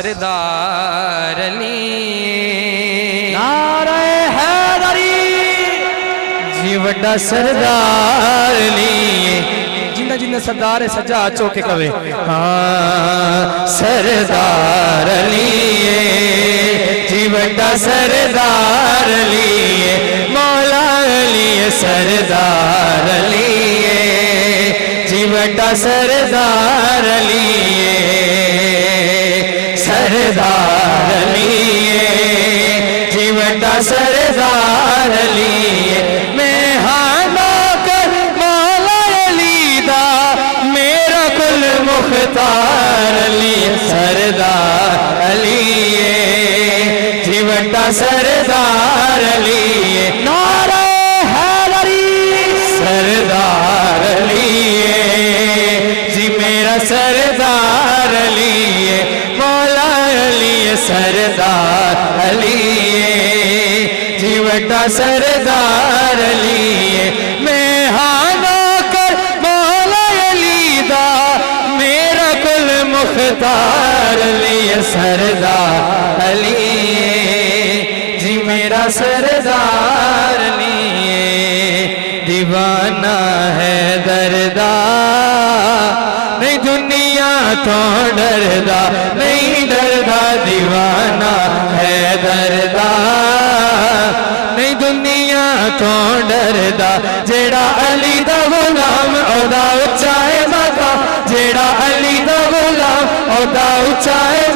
سردار علی نعرہ حیدری جی وڈا سردار علی جنہ جنہ سردار سجا چوکے کوے ہاں سردار علی جی وڈا سردار علی مولا علی سردار علی جی وڈا سردار علی سردار علی جی وڈا سردار علی میں ہاں نوکر مولا علی دا میرا کل مختار علی سردار علی جی وڈا سردار علی نعرہ حیدری سردار علی جی میرا سردار علی مولا علی سردار علی جی وڈا سردار علی میں ہاں نوکر مولا علی دا میرا کل مختار علی سردار علی جی میرا سردار علی دیوانہ ہے دردا نہیں دنیا تو ڈردا نہیں ڈردا دیوانہ ہے دردا نہیں دنیا تو ڈردا جیڑا علی دا غلام اودا اچائے مقام جیڑا علی دا غلام اودا اچائے